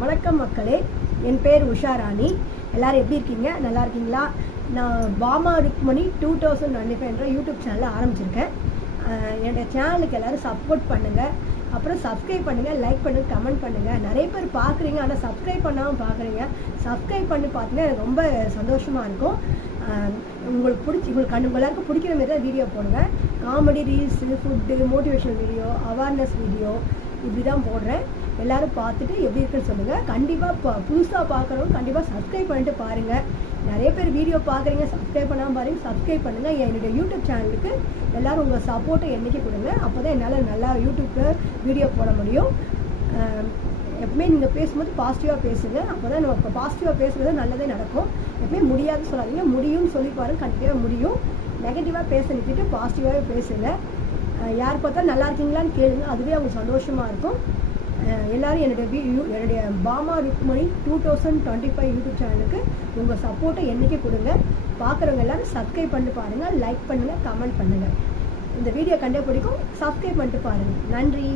வணக்கம் மக்களே, என் பேர் உஷா ராணி. எல்லாரும் எப்படி இருக்கீங்க? நல்லா இருக்கீங்களா? நான் பாமா ருக்மணி 2025 யூடியூப் சேனலில் ஆரம்பிச்சிருக்கேன். என்னோட சேனலுக்கு எல்லோரும் சப்போர்ட் பண்ணுங்கள், அப்புறம் சப்ஸ்கிரைப் பண்ணுங்கள், லைக் பண்ணுங்கள், கமெண்ட் பண்ணுங்கள். நிறைய பேர் பார்க்குறீங்க, ஆனால் சப்ஸ்கிரைப் பண்ணாமல் பார்க்குறீங்க. சப்ஸ்கிரைப் பண்ணி பார்த்தீங்கன்னா எனக்கு ரொம்ப சந்தோஷமாக இருக்கும். உங்களுக்கு எல்லாருக்கும் பிடிக்கிற மாதிரி தான் வீடியோ போடுங்க. Comedy, reels, food, motivational video, awareness video இப்படி தான் போடுறேன். எல்லோரும் பார்த்துட்டு எப்படி இருக்குன்னு சொல்லுங்கள். கண்டிப்பாக புதுசாக பார்க்குறவங்க கண்டிப்பாக சப்ஸ்கிரைப் பண்ணிட்டு பாருங்கள். நிறைய பேர் வீடியோ பார்க்குறீங்க, சப்ஸ்கிரைப் பண்ணாமல் பாருங்கள். சப்ஸ்கிரைப் பண்ணுங்கள். என்னுடைய யூடியூப் சேனலுக்கு எல்லோரும் உங்கள் சப்போர்ட்டை என்றைக்கு கொடுங்க. அப்போ தான் என்னால் நல்லா யூடியூப்பில் வீடியோ போட முடியும். எப்பவுமே நீங்கள் பேசும்போது பாசிட்டிவாக பேசுங்க. அப்போ தான் நம்ம இப்போ பாசிட்டிவாக பேசுகிறது நல்லதே நடக்கும். எப்பவுமே முடியாதுன்னு சொல்லாதீங்க, முடியும்னு சொல்லி பாருங்கள், கண்டிப்பாக முடியும். நெகட்டிவாக பேச நிறுத்திட்டு பாசிட்டிவாகவே பேசுங்க. யார் பார்த்தாலும் நல்லா இருக்கீங்களான்னு கேளுங்க, அதுவே அவங்களுக்கு சந்தோஷமாக இருக்கும். எல்லோரும் என்னுடைய பாமா ருக்மணி 2025 யூடியூப் சேனலுக்கு உங்கள் சப்போர்ட்டை என்றைக்கு கொடுங்க. பார்க்குறவங்க எல்லோரும் சப்ஸ்கிரைப் பண்ணிட்டு பாருங்கள், லைக் பண்ணுங்கள், கமெண்ட் பண்ணுங்கள். இந்த வீடியோ கண்டே பிடிக்கும், சப்ஸ்கிரைப் பண்ணிட்டு பாருங்கள். நன்றி.